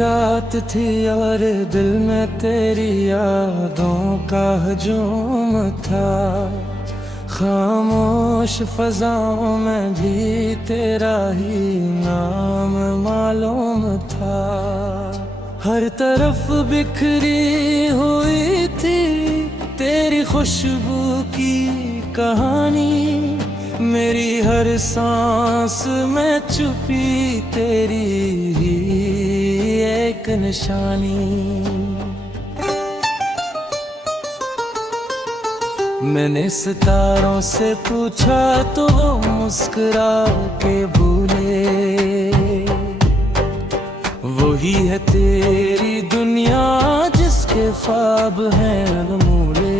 रात थी और दिल में तेरी यादों का हजूम था। खामोश फजाओं में भी तेरा ही नाम मालूम था। हर तरफ बिखरी हुई थी तेरी खुशबू की कहानी। मेरी हर सांस में छुपी तेरी ही एक निशानी। मैंने सितारों से पूछा तो वो मुस्कुरा के बोले, वही है तेरी दुनिया जिसके ख्वाब हैं अनमोले।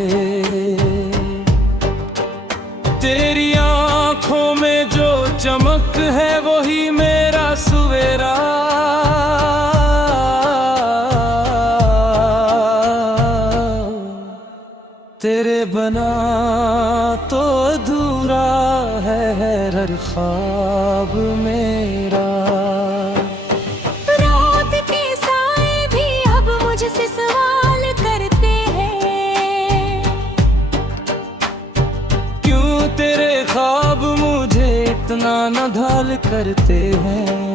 तेरी आँखों में जो चमक है वही मेरा सवेरा। तेरे बना तो अधूरा है हर ख्वाब मेरा। रात के साए भी अब मुझसे सवाल करते हैं, क्यों तेरे ख्वाब मुझे इतना नधाल करते हैं।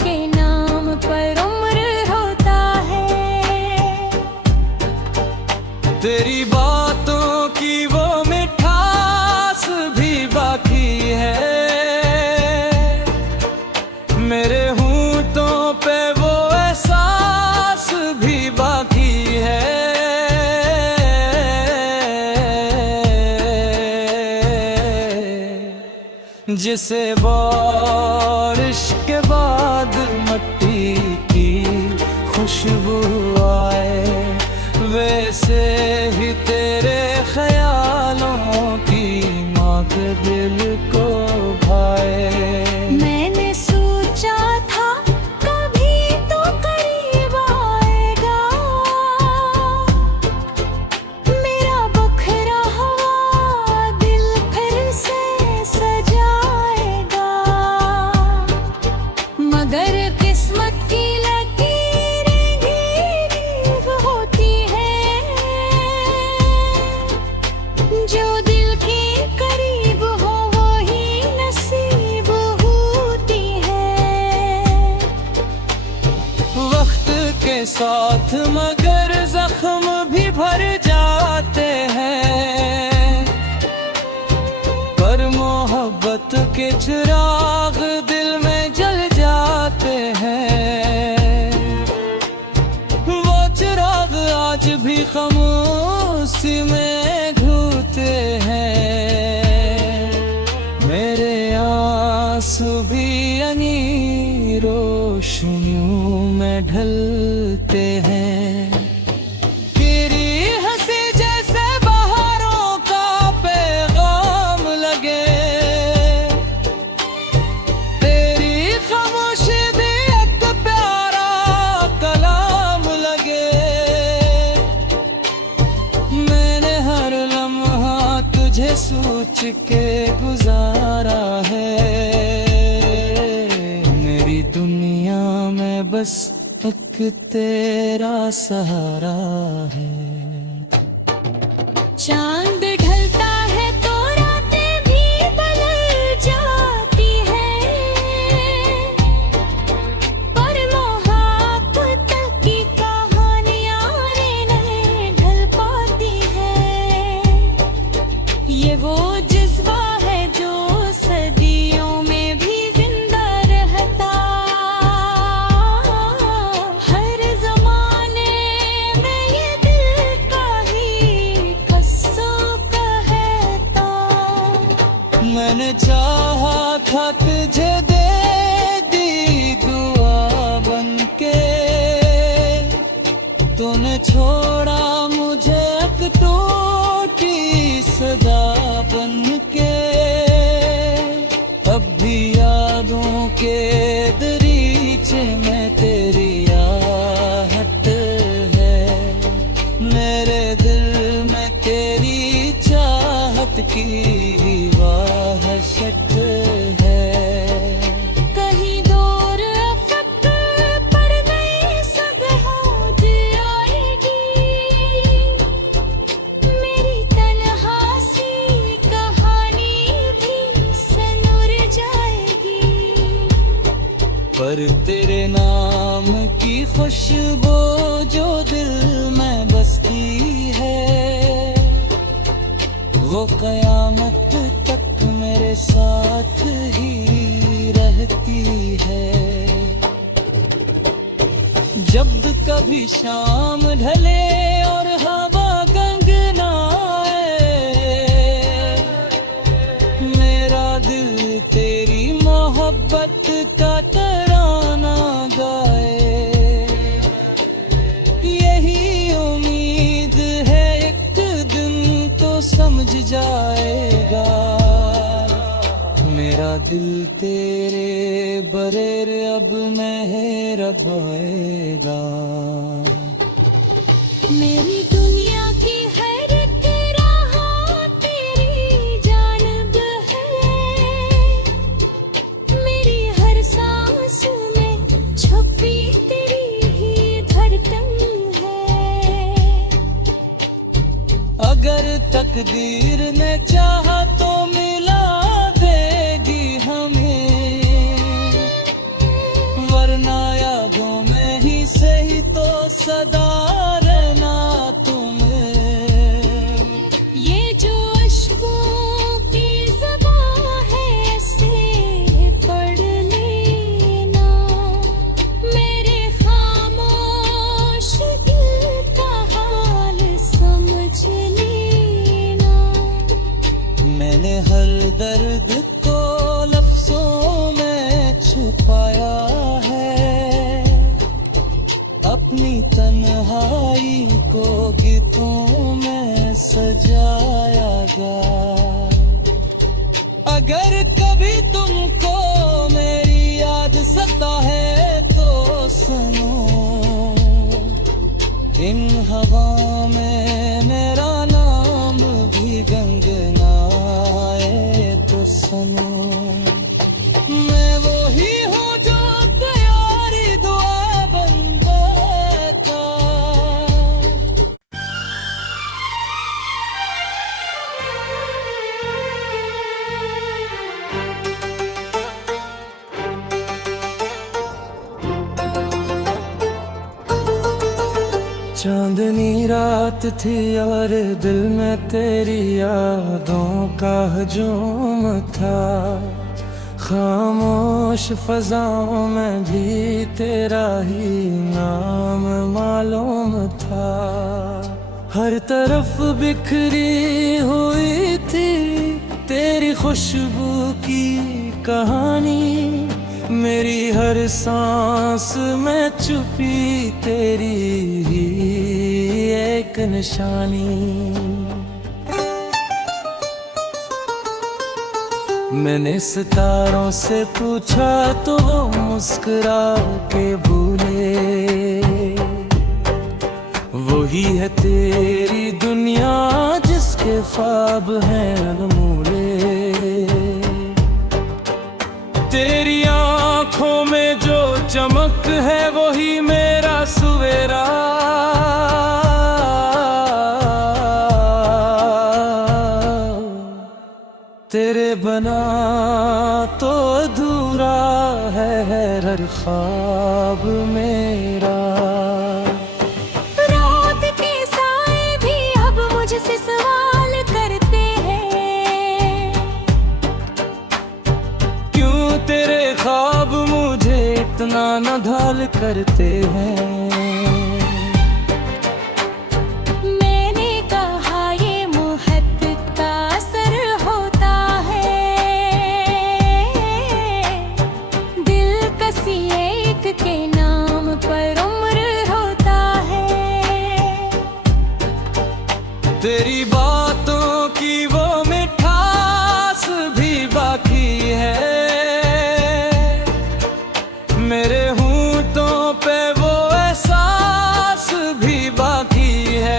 के नाम पर उम्र होता है। तेरी बातों की वो मिठास भी बाकी है। मेरे होंठों पे वो एहसास भी बाकी है। जिसे बारिश के बाद मट्टी की खुशबू आए, वैसे ही तेरे ख्यालों की मांग दिल को भाए। मैंने सोचा था कभी तो करीब आएगा, मेरा बखरा हुआ दिल फिर से सजाएगा। मगर किस्मत की लकीरें धीमी होती हैं, जो दिल के करीब हो वही नसीब होती है। वक्त के साथ मगर जख्म भी भर जाते हैं, पर मोहब्बत के चिराग दिल में जल जाते हैं। वो चिराग आज भी खामोशी में घूमते हैं। मेरे आंसू भी यानी रोशनियों में ढलते हैं। तेरी हंसी जैसे बहारों का पैगाम लगे, तेरी खामोशी भी एक प्यारा कलाम लगे। मैंने हर लम्हा तुझे सोच के गुजारा है। मेरी दुनिया में बस एक तेरा सहारा है। चांद ढलता है तो रातें भी बदल जाती हैं, पर मोहब्बत की कहानियां नहीं ढल पाती हैं। ये वो जज्बा है जो सदियों में भी जिंदा रहता, हर जमाने में ये दिल का ही कस्सों कहता। मैंने चाहा था तुझे दे दी दुआ बनके, तूने छोड़ा मुझे एक टूटी सदा बनके। अब भी यादों के दरीचे में तेरी आहट है। की ही वहशत है। कहीं दूर अफक पर नई सगहद आएगी, मेरी तन्हा सी कहानी भी सनुर जाएगी। पर तेरे नाम की खुशबू जो दिल में बसती है, वो कयामत तक मेरे साथ ही रहती है। जब कभी शाम ढले और हवा गंगनाए, मेरा दिल तेरी मोहब्बत का तराना गाए। यही उम्मीद है एक दिन तो समझ जाएगा, मेरा दिल तेरे बगैर अब मेहरबाएगा। मेरी दुनिया की हर एक राह तेरी जानिब है, मेरी हर सांस में छुपी तेरी ही धड़कन है। अगर तकदीर ने चाहा तो मिला देगी हमें, वरना यादों में ही सही तो सदा रहना तुम्हें। ये जो अश्कों की ज़बां है इसे पढ़ लेना, मेरे खामोश दिल का हाल समझ लेना। मैंने हर दर्द को लफ्जों में छुपाया है, अपनी तन्हाई को गीतों में सजाया गा। अगर कभी तुमको मेरी याद सता है तो सुनो, इन हवा में मेरा नाम भी गंगनाए तो सुनो। मैं वो ही हूँ जो प्यारी दुआ बन बैठा। चांदनी रात थी और दिल में तेरी यादों का हजूम था, खामोश फजाओं में भी तेरा ही नाम मालूम था। हर तरफ बिखरी हुई थी तेरी खुशबू की कहानी, मेरी हर सांस में छुपी तेरी ही एक निशानी। मैंने सितारों से पूछा तो वो मुस्कुरा के भूले, वही है तेरी दुनिया जिसके ख्वाब हैं अनमोले। तेरी आँखों में जो चमक है वही मेरा सवेरा, तेरे बना तो अधूरा है हर ख्वाब मेरा। रात के साए भी अब मुझसे सवाल करते हैं, क्यों तेरे ख्वाब मुझे इतना नधाल करते हैं। मैंने कहा ये मोहब्बत का असर होता है, दिल कसी एक के नाम पर उम्र होता है। तेरी बातों की वो मिठास भी बाकी है, मेरे होंठों पे वो एहसास भी बाकी है।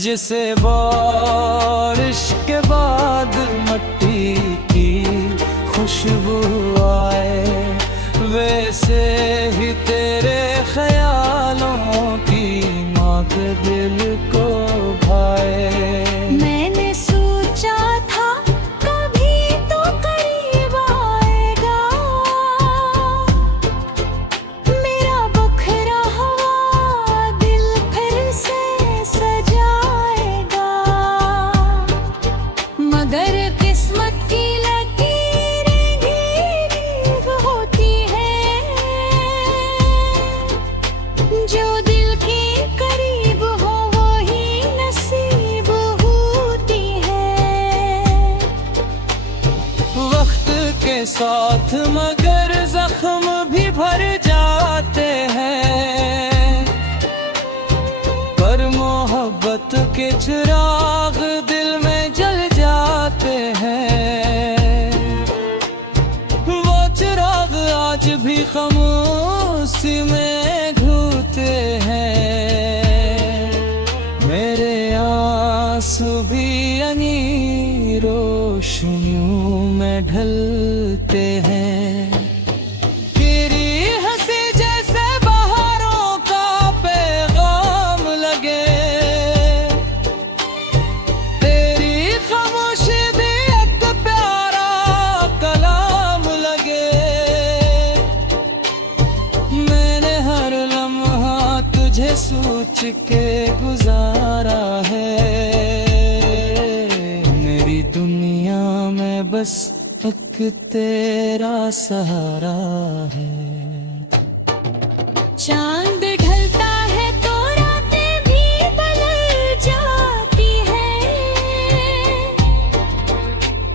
जिसे बारिश के बाद मट्टी की खुशबू आए, वैसे ही तेरे ख्यालों की मांग दिल को भाए। मैंने सोचा था कभी तो करीब आएगा, मेरा बखरा हुआ दिल फिर से सजाएगा। मगर किस्मत की लकीरें धीमी होती हैं, जो दिल के करीब हो वही नसीब होती है। वक्त के साथ मगर जख्म भी भर जाते हैं, पर मोहब्बत के चिराग दिल में जल जाते हैं। वो चिराग आज भी खामोशी में घूमते हैं, मेरे आंसू भी यानी रोशनियों में ढलते हैं। तेरी हंसी जैसे बहारों का पैगाम लगे, तेरी खामोशी भी एक प्यारा कलाम लगे। मैंने हर लम्हा तुझे सोच के गुजारा है, मेरी दुनिया में बस एक तेरा सहारा है। चांद ढलता है तो रातें भी बदल जाती हैं,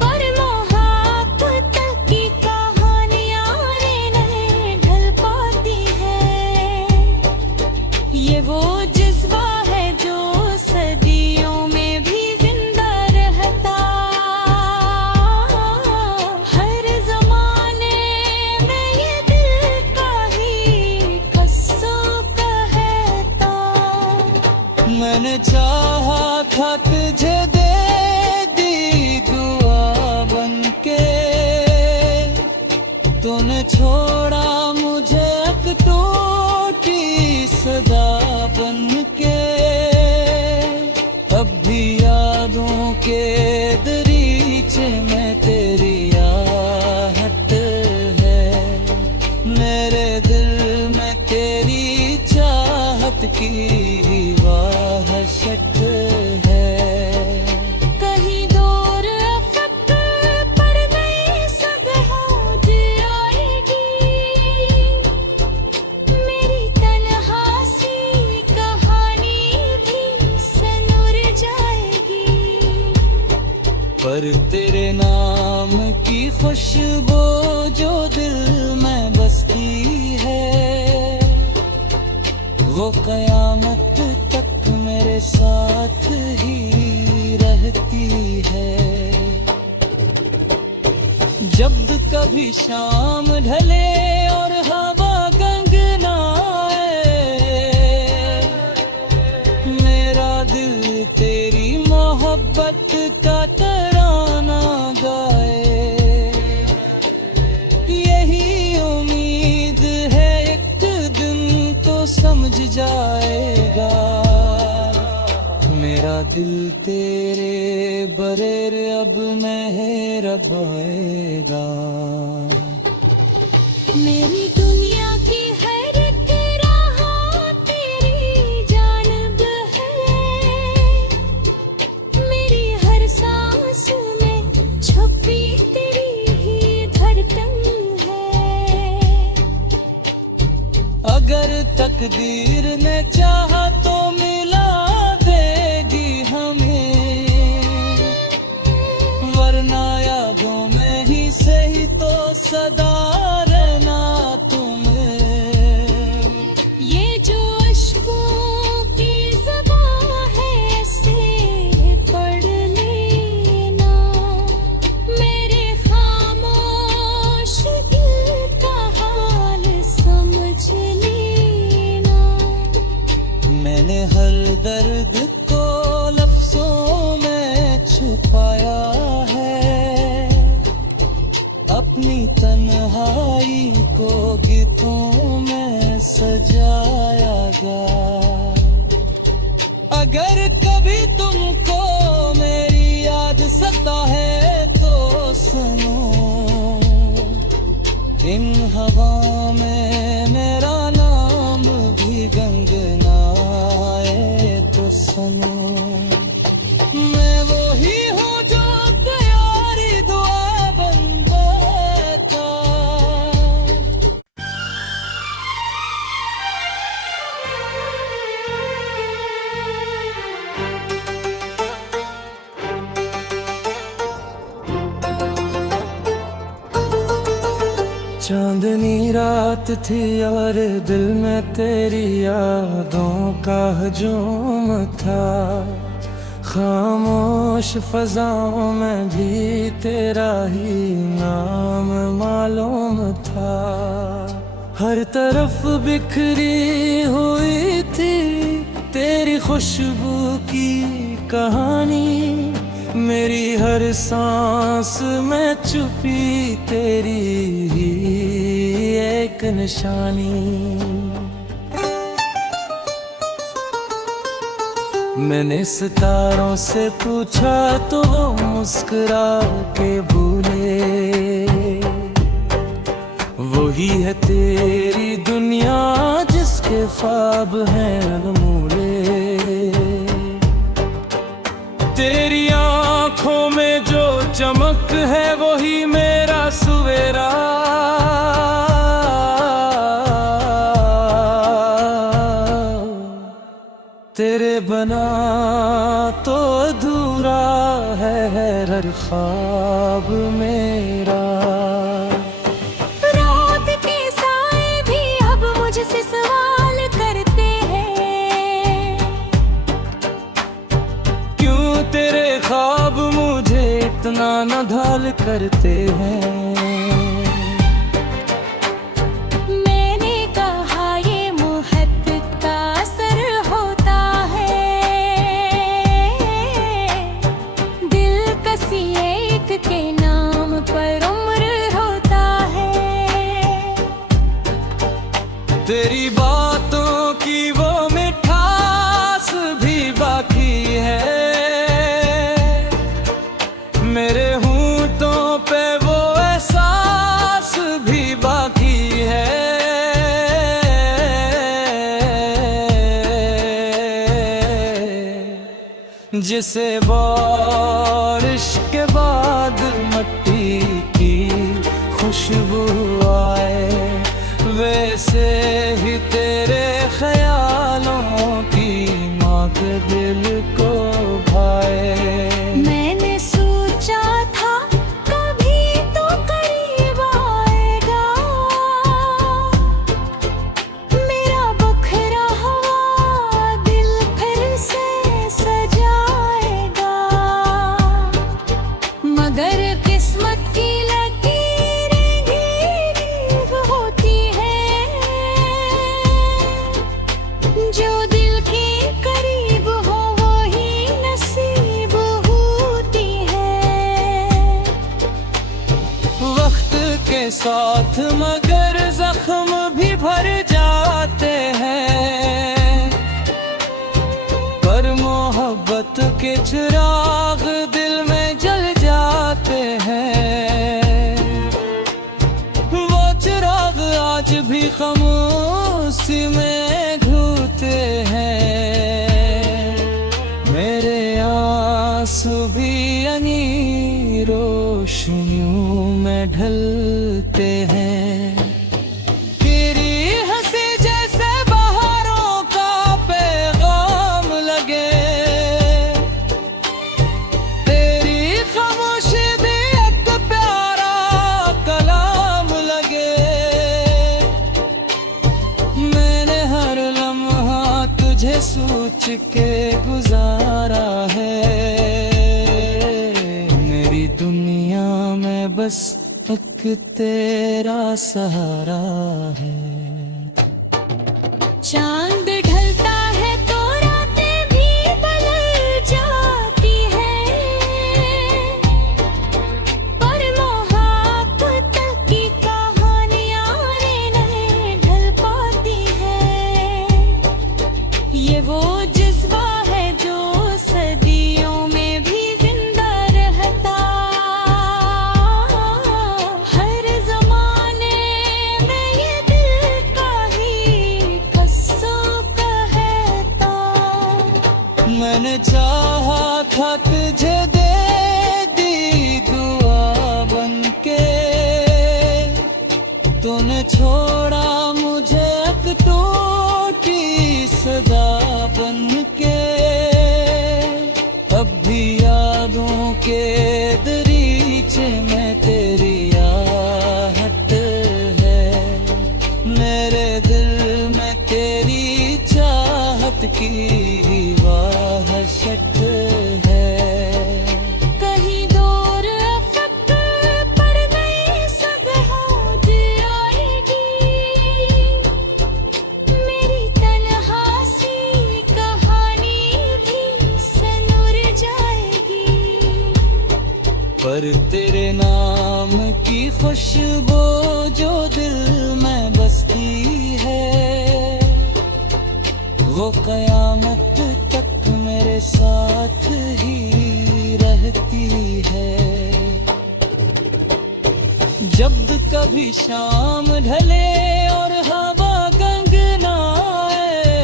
पर मोहब्बत की कहानियां नहीं ढल पाती हैं। ये वो जज्बा है जो सदियों में भी जिंदा रहता, हर जमाने में ये दिल का ही किस्सा कहता। मैंने चाहा था तुझे दे दी दुआ बनके, तूने छोड़ा मुझे एक टूटी सदा बनके। अब भी यादों के दरीचे में तेरी आहट है, मेरे दिल में तेरी चाहत की वहशत है। कहीं दूर अफक पर नई सगहद आएगी, मेरी तन्हा सी कहानी भी सनुर जाएगी। पर तेरे नाम की खुशबू जो दिल में बसती है, वो कयामत तक मेरे साथ ही रहती है। जब कभी शाम ढले और हवा गंगनाए, मेरा दिल तेरी मोहब्बत का तराना गाए। यही उम्मीद है एक दिन तो समझ जाएगा, मेरा दिल तेरे बगैर अब मेहरब आएगा। मेरी दुनिया की हर एक राह तेरी जानिब है, मेरी हर सांस में छुपी तेरी ही धड़कन है। अगर तकदीर ने चाहा तो मिला देगी हमें, वरना यादों में ही सही तो सदा रहना तुम्हें। ये जो अश्कों की ज़बां है ऐसे पढ़ लेना, मेरे खामोश दिल का हाल समझ लेना। मैंने हर दर्द को को गीतों में सजायागा। अगर कभी तुमको मेरी याद सताए तो सुनो, इन हवा में मेरा नाम भी गंगनाए तो सुनो। मैं वो ही हूँ जो प्यारी दुआ बन बैठा। चांदनी रात थी और दिल में तेरी यादों का हजूम था। खामोश फजाओं में भी तेरा ही नाम मालूम था। हर तरफ बिखरी हुई थी तेरी खुशबू की कहानी। मेरी हर सांस में छुपी तेरी ही एक निशानी। मैंने सितारों से पूछा तो वो मुस्कुरा के भूले। वही है तेरी दुनिया जिसके ख्वाब हैं अनमोले। तेरी आँखों में जो चमक है वही मेरा सवेरा। तेरे बना तो अधूरा है हर ख्वाब मेरा। रात के साए भी अब मुझसे सवाल करते हैं, क्यों तेरे ख्वाब मुझे इतना नधाल करते हैं। मैंने कहा ये मोहब्बत का असर होता है। दिल कसी एक के नाम पर उम्र होता है। तेरी बातों की वो मिठास भी बाकी है। मेरे होंठों पे वो एहसास भी बाकी है। जिसे बारिश के बाद मिट्टी की खुशबू आए, वैसे ही तेरे ख्यालों की माँ के दिल को भाए। मैंने सोचा था कभी तो करीब आएगा, मेरा बखरा हुआ दिल फिर से सजाएगा। मगर किस्मत की लकीरें धीमी होती हैं, जो दिल के करीब हो वही नसीब होती है। वक्त के साथ मगर जख्म भी भर जाते हैं, पर मोहब्बत के चिराग दिल में जल जाते हैं। वो चिराग आज भी खामोशी में घूमते हैं। मेरे आंसू भी यानी रोशनियों में ढलते हैं। तेरी हंसी जैसे बहारों का पैगाम लगे, तेरी खामोशी भी एक प्यारा कलाम लगे। मैंने हर लम्हा तुझे सोच के गुजारा है। मेरी दुनिया में बस एक तेरा सहारा है। चांद ढलता है तो रातें भी बदल जाती हैं, पर मोहब्बत की कहानियां मैंने चाहा था तुझे दे दी दुआ बनके, तूने छोड़ा मुझे एक टूटी सदा बनके। अब भी यादों के दरीचे में तेरी आहट है, मेरे दिल में तेरी चाहत की वाहशत है। कहीं दूर अफक पर नई सगहद आएगी, मेरी तन्हा सी कहानी भी सनुर जाएगी। पर तेरे नाम की खुशबू जो दिल में बसती है, वो कयामत तक मेरे साथ ही रहती है। जब कभी शाम ढले और हवा गंगनाए,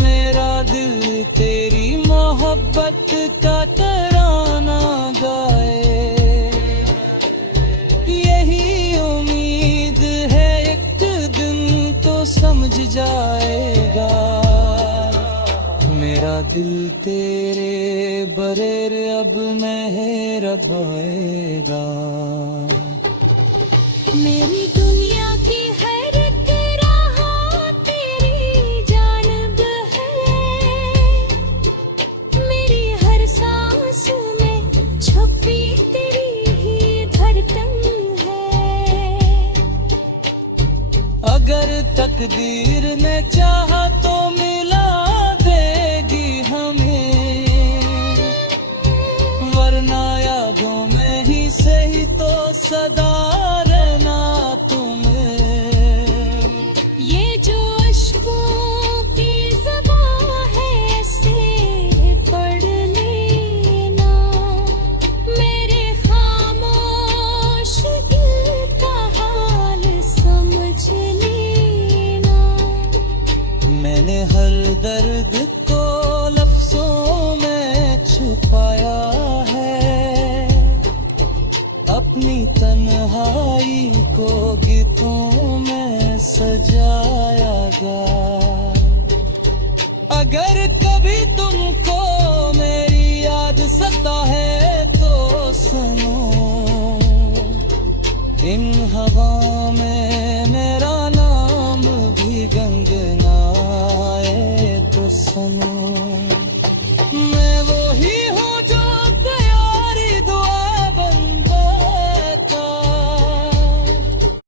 मेरा दिल तेरी मोहब्बत का तराना गाए। यही उम्मीद है एक दिन तो समझ जाएगा, मेरा दिल तेरे बगैर अब मेहरब आएगा। मेरी दुनिया की हर एक राह तेरी जानिब है, मेरी हर सांस में छुपी तेरी ही धड़कन है। अगर तकदीर ने चाहा तो मिला देगी हमें, वरना यादों में ही सही तो सदा रहना तुम्हें। ये जो अश्कों की ज़बां है ऐसे पढ़ लेना, मेरे खामोश दिल का हाल समझ लेना। मैंने हर दर्द को लफ्जों में छुपाया है, अपनी तन्हाई को गीतों में सजाया गा। अगर कभी तुमको मेरी याद सता है तो सुनो, इन हवा में